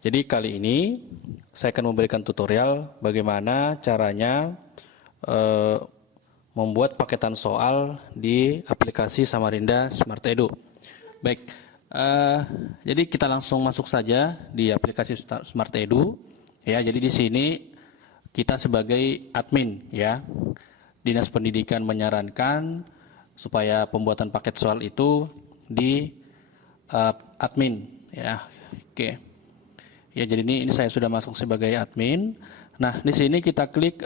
Jadi kali ini saya akan memberikan tutorial bagaimana caranya membuat paketan soal di aplikasi Samarinda Smart Edu. Baik, jadi kita langsung masuk saja di aplikasi Smart Edu. Ya, jadi di sini kita sebagai admin, ya, Dinas Pendidikan menyarankan supaya pembuatan paket soal itu di admin, ya. Oke. Ya, jadi ini saya sudah masuk sebagai admin. Nah, di sini kita klik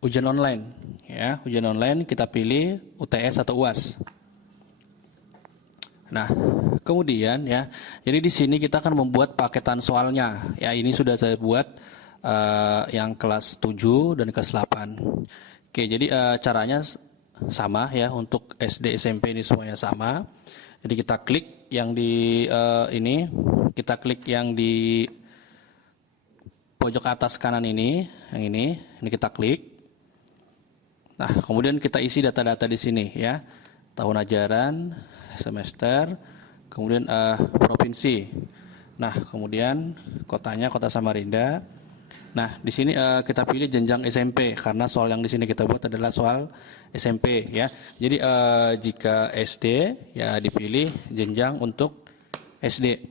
ujian online, ya. Ujian online kita pilih UTS atau UAS. Nah, kemudian ya, jadi di sini kita akan membuat paketan soalnya. Ya, ini sudah saya buat yang kelas 7 dan kelas 8. Oke, jadi caranya sama ya, untuk SD SMP ini semuanya sama. Jadi kita klik yang di ini, kita klik yang di pojok atas kanan ini, yang ini kita klik. Nah, kemudian kita isi data-data di sini ya, tahun ajaran, semester, kemudian provinsi. Nah, kemudian kotanya kota Samarinda. Nah, di sini kita pilih jenjang SMP karena soal yang di sini kita buat adalah soal SMP ya. Jadi jika SD ya dipilih jenjang untuk SD.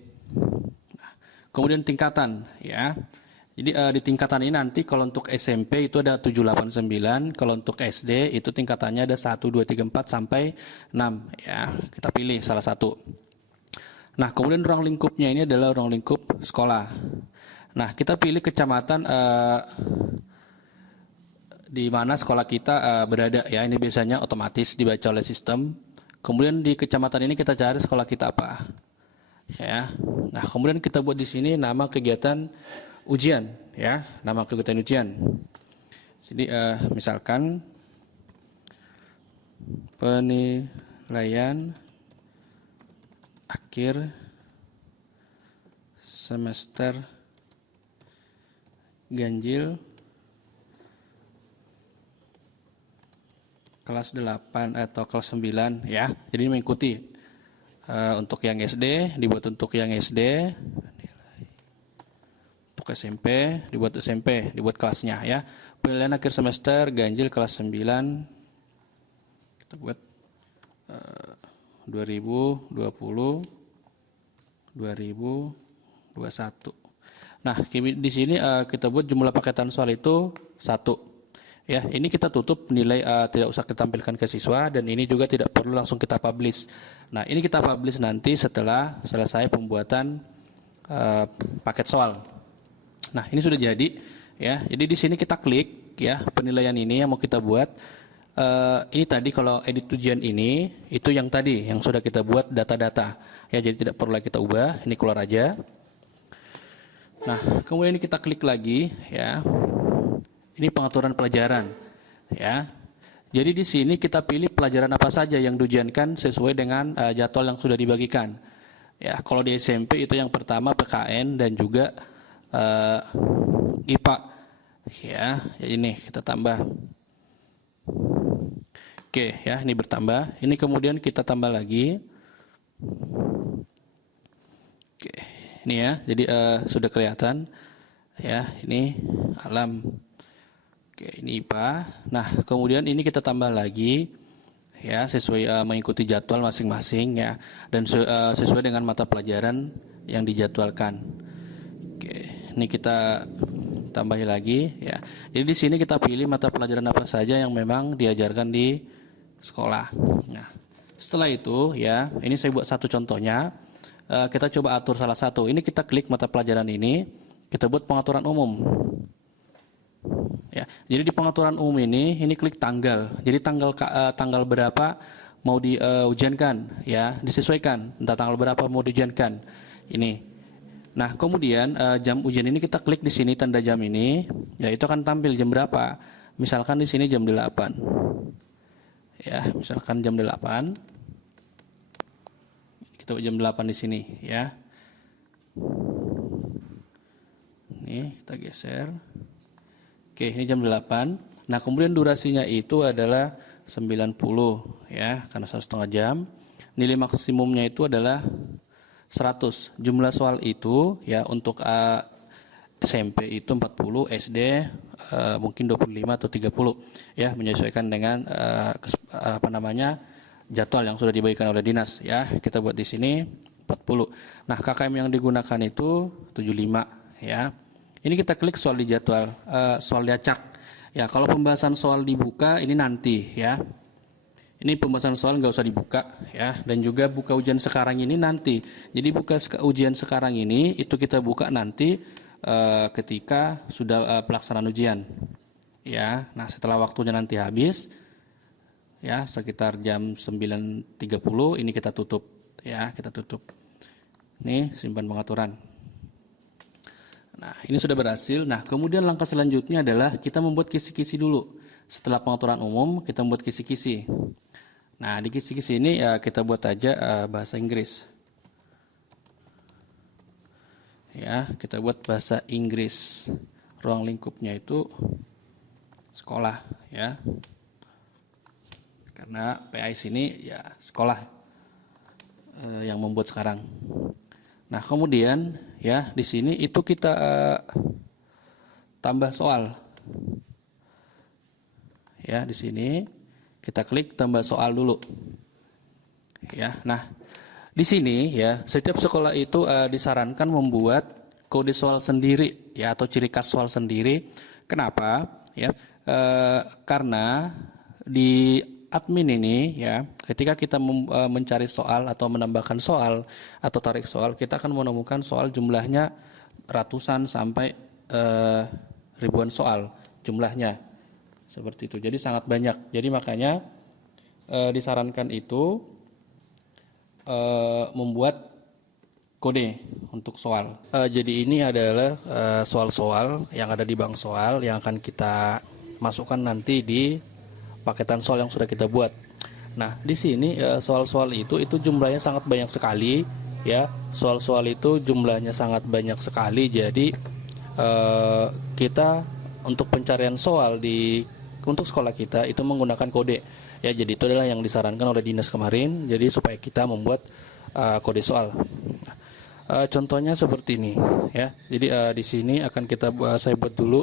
Nah, kemudian tingkatan ya. Jadi di tingkatan ini nanti kalau untuk SMP itu ada 789, kalau untuk SD itu tingkatannya ada 1 2 3 4 sampai 6 ya. Kita pilih salah satu. Nah, kemudian ruang lingkupnya ini adalah ruang lingkup sekolah. Nah, kita pilih kecamatan di mana sekolah kita berada ya. Ini biasanya otomatis dibaca oleh sistem. Kemudian di kecamatan ini kita cari sekolah kita apa. Ya. Nah, kemudian kita buat di sini nama kegiatan ujian ya, nama kegiatan ujian. Jadi misalkan penilaian akhir semester ganjil kelas 8 atau kelas 9 ya. Jadi mengikuti untuk yang SD dibuat untuk yang SD, untuk SMP dibuat kelasnya ya. Penilaian akhir semester ganjil kelas 9 kita buat 2020 2021. Nah, di sini kita buat jumlah paketan soal itu 1. Ya, ini kita tutup nilai tidak usah kita tampilkan ke siswa, dan ini juga tidak perlu langsung kita publish. Nah, ini kita publish nanti setelah selesai pembuatan paket soal. Nah, ini sudah jadi ya. Jadi di sini kita klik ya penilaian ini yang mau kita buat. Ini tadi kalau edit ujian ini itu yang tadi yang sudah kita buat data-data. Ya, jadi tidak perlu lagi kita ubah. Ini keluar aja. Nah, kemudian kita klik lagi ya. Ini pengaturan pelajaran ya. Jadi di sini kita pilih pelajaran apa saja yang diujiankan sesuai dengan jadwal yang sudah dibagikan. Ya, kalau di SMP itu yang pertama PKN dan juga IPA. Ya, ini kita tambah. Oke, ya, ini bertambah. Ini kemudian kita tambah lagi. Oke. Ini ya, jadi sudah kelihatan ya, ini alam. Oke, ini IPA. Nah, kemudian ini kita tambah lagi ya, sesuai mengikuti jadwal masing-masing ya, dan sesuai dengan mata pelajaran yang dijadwalkan. Oke, ini kita tambahi lagi ya. Jadi di sini kita pilih mata pelajaran apa saja yang memang diajarkan di sekolah. Nah, setelah itu ya, ini saya buat satu contohnya. Kita coba atur salah satu. Ini kita klik mata pelajaran ini, kita buat pengaturan umum. Ya, jadi di pengaturan umum ini klik tanggal. Jadi tanggal berapa mau diujiankan ya, disesuaikan entah tanggal berapa mau diujiankan. Ini. Nah, kemudian jam ujian ini kita klik di sini tanda jam ini, ya itu akan tampil jam berapa. Misalkan di sini jam 8. Ya, misalkan jam 8. Jam 8 di sini ya. Ini kita geser. Oke, ini jam 8. Nah, kemudian durasinya itu adalah 90 ya, karena 1,5 jam. Nilai maksimumnya itu adalah 100. Jumlah soal itu ya untuk SMP itu 40, SD mungkin 25 atau 30 ya, menyesuaikan dengan jadwal yang sudah dibagikan oleh dinas ya. Kita buat di sini 40. Nah, KKM yang digunakan itu 75 ya. Ini kita klik soal di jadwal, soal diacak. Ya, kalau pembahasan soal dibuka ini nanti ya. Ini pembahasan soal nggak usah dibuka ya, dan juga buka ujian sekarang ini nanti. Jadi buka ujian sekarang ini itu kita buka nanti ketika sudah pelaksanaan ujian. Ya, nah setelah waktunya nanti habis, ya sekitar jam 9.30 ini kita tutup. Ya, kita tutup. Nih simpan pengaturan. Nah, ini sudah berhasil. Nah, kemudian langkah selanjutnya adalah kita membuat kisi-kisi dulu. Setelah pengaturan umum, kita membuat kisi-kisi. Nah, di kisi-kisi ini ya kita buat aja bahasa Inggris. Ya, kita buat bahasa Inggris. Ruang lingkupnya itu sekolah, ya. Karena PAIS ini ya sekolah yang membuat sekarang. Nah, kemudian ya di sini itu kita tambah soal. Ya, di sini kita klik tambah soal dulu. Ya, nah di sini ya setiap sekolah itu disarankan membuat kode soal sendiri ya atau ciri khas soal sendiri. Kenapa? Ya, karena di admin ini ya ketika kita mencari soal atau menambahkan soal atau tarik soal, kita akan menemukan soal jumlahnya ratusan sampai ribuan soal jumlahnya. Seperti itu. Jadi sangat banyak. Jadi makanya disarankan itu membuat kode untuk soal. Jadi ini adalah soal-soal yang ada di bank soal yang akan kita masukkan nanti di paketan soal yang sudah kita buat. Nah, di sini soal-soal itu jumlahnya sangat banyak sekali ya. Soal-soal itu jumlahnya sangat banyak sekali. Jadi kita untuk pencarian soal untuk sekolah kita itu menggunakan kode ya. Jadi itu adalah yang disarankan oleh dinas kemarin. Jadi supaya kita membuat kode soal. Contohnya seperti ini ya. Jadi di sini akan saya buat dulu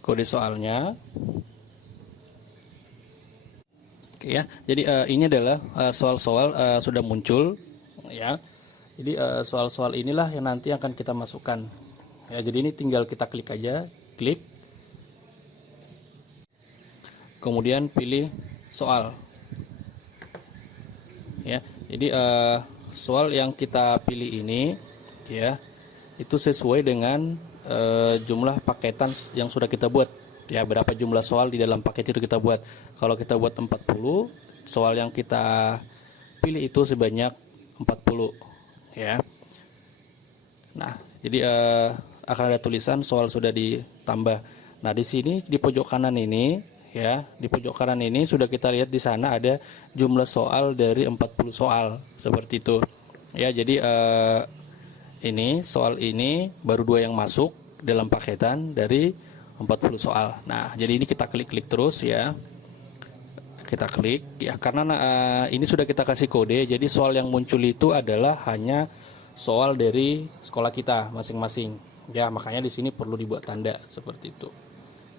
kode soalnya. Oke ya. Jadi ini adalah soal-soal sudah muncul ya. Jadi soal-soal inilah yang nanti akan kita masukkan. Ya, jadi ini tinggal kita klik aja, klik. Kemudian pilih soal. Ya. Jadi soal yang kita pilih ini ya itu sesuai dengan jumlah paketan yang sudah kita buat. Ya, berapa jumlah soal di dalam paket itu kita buat. Kalau kita buat 40, soal yang kita pilih itu sebanyak 40 ya. Nah, jadi akan ada tulisan soal sudah ditambah. Nah, di sini di pojok kanan ini ya, di pojok kanan ini sudah kita lihat di sana ada jumlah soal dari 40 soal seperti itu. Ya, jadi ini soal ini baru 2 yang masuk dalam paketan dari 40 soal. Nah, jadi ini kita klik-klik terus ya. Kita klik ya karena ini sudah kita kasih kode. Jadi soal yang muncul itu adalah hanya soal dari sekolah kita masing-masing. Ya, makanya di sini perlu dibuat tanda seperti itu.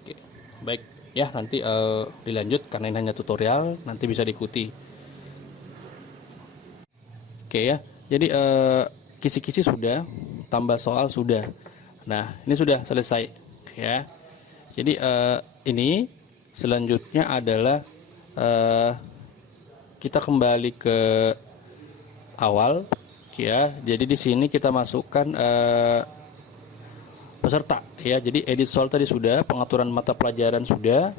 Oke. Baik, ya nanti dilanjut karena ini hanya tutorial, nanti bisa diikuti. Oke ya. Jadi kisi-kisi sudah, tambah soal sudah. Nah, ini sudah selesai ya. Jadi ini selanjutnya adalah kita kembali ke awal ya. Jadi di sini kita masukkan peserta ya. Jadi edit soal tadi sudah, pengaturan mata pelajaran sudah.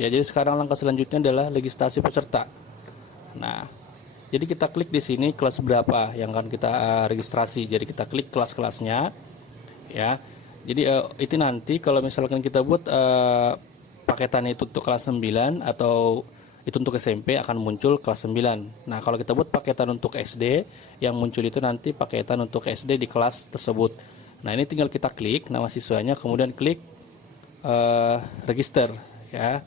Ya, jadi sekarang langkah selanjutnya adalah registrasi peserta. Nah, jadi kita klik di sini kelas berapa yang akan kita registrasi. Jadi kita klik kelas-kelasnya ya. Jadi itu nanti kalau misalkan kita buat paketan itu untuk kelas 9 atau itu untuk SMP akan muncul kelas 9. Nah, kalau kita buat paketan untuk SD, yang muncul itu nanti paketan untuk SD di kelas tersebut. Nah, ini tinggal kita klik nama siswanya, kemudian klik register ya.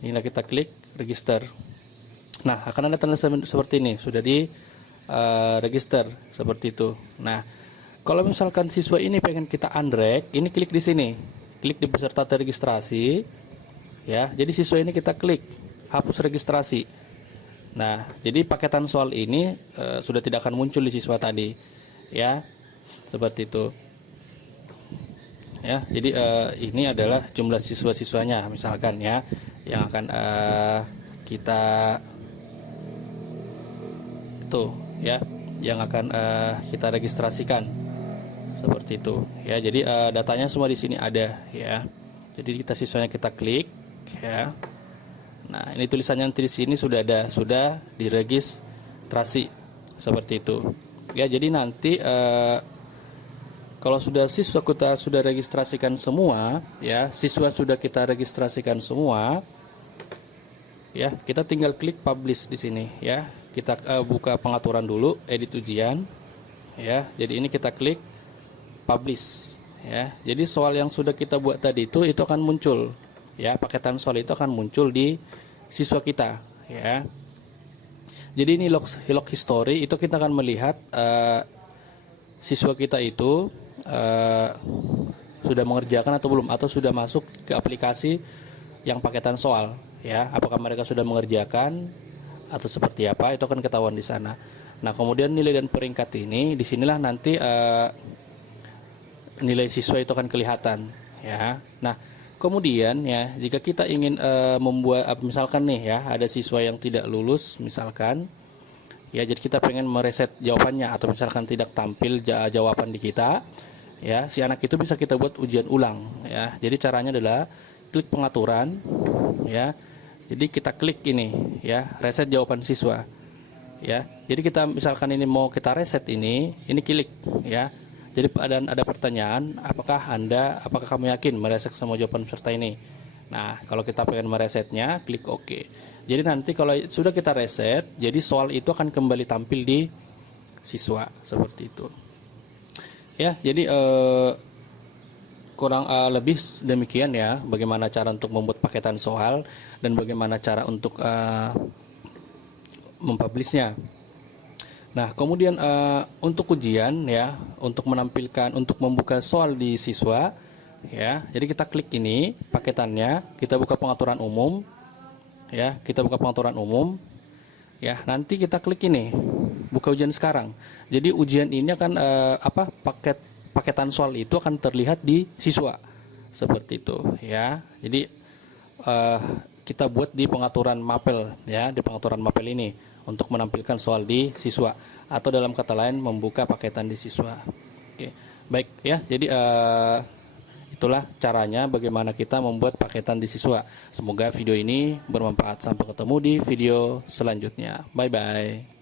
Inilah kita klik register. Nah, akan ada tanda seperti ini, sudah di register seperti itu. Nah, kalau misalkan siswa ini pengen kita undrag, ini klik di sini, klik di peserta terregistrasi, ya. Jadi siswa ini kita klik hapus registrasi. Nah, jadi paketan soal ini sudah tidak akan muncul di siswa tadi, ya, seperti itu. Ya, jadi ini adalah jumlah siswa-siswanya, misalkan ya, yang akan kita itu, ya, yang akan kita registrasikan. Seperti itu ya. Jadi datanya semua di sini ada ya. Jadi kita siswanya kita klik ya. Nah, ini tulisannya nanti di sini sudah ada, sudah diregistrasi seperti itu ya. Jadi nanti kalau sudah siswa kita sudah registrasikan semua ya, siswa sudah kita registrasikan semua ya, kita tinggal klik publish di sini ya. Kita buka pengaturan dulu, edit ujian ya. Jadi ini kita klik publish ya. Jadi soal yang sudah kita buat tadi itu akan muncul ya, paketan soal itu akan muncul di siswa kita ya. Jadi ini log history, itu kita akan melihat siswa kita itu sudah mengerjakan atau belum, atau sudah masuk ke aplikasi yang paketan soal ya. Apakah mereka sudah mengerjakan atau seperti apa, itu akan ketahuan di sana. Nah, kemudian nilai dan peringkat ini, disinilah nanti nilai siswa itu akan kelihatan ya. Nah, kemudian ya, jika kita ingin membuat misalkan nih ya, ada siswa yang tidak lulus misalkan ya, jadi kita pengen mereset jawabannya, atau misalkan tidak tampil jawaban di kita ya, si anak itu bisa kita buat ujian ulang ya. Jadi caranya adalah klik pengaturan ya. Jadi kita klik ini ya, reset jawaban siswa ya. Jadi kita misalkan ini mau kita reset ini klik ya. Jadi ada pertanyaan, apakah kamu yakin mereset semua jawaban peserta ini? Nah, kalau kita pengen meresetnya, klik OK. Jadi nanti kalau sudah kita reset, jadi soal itu akan kembali tampil di siswa seperti itu. Ya, jadi kurang lebih demikian ya, bagaimana cara untuk membuat paketan soal dan bagaimana cara untuk mempublishnya. Nah, kemudian untuk ujian ya, untuk membuka soal di siswa ya. Jadi kita klik ini paketannya, kita buka pengaturan umum ya, kita buka pengaturan umum ya. Nanti kita klik ini buka ujian sekarang. Jadi ujian ini akan paketan soal itu akan terlihat di siswa seperti itu ya. Jadi kita buat di pengaturan mapel ya, di pengaturan mapel ini untuk menampilkan soal di siswa, atau dalam kata lain membuka paketan di siswa. Oke, baik ya. Jadi itulah caranya bagaimana kita membuat paketan di siswa. Semoga video ini bermanfaat. Sampai ketemu di video selanjutnya. Bye bye.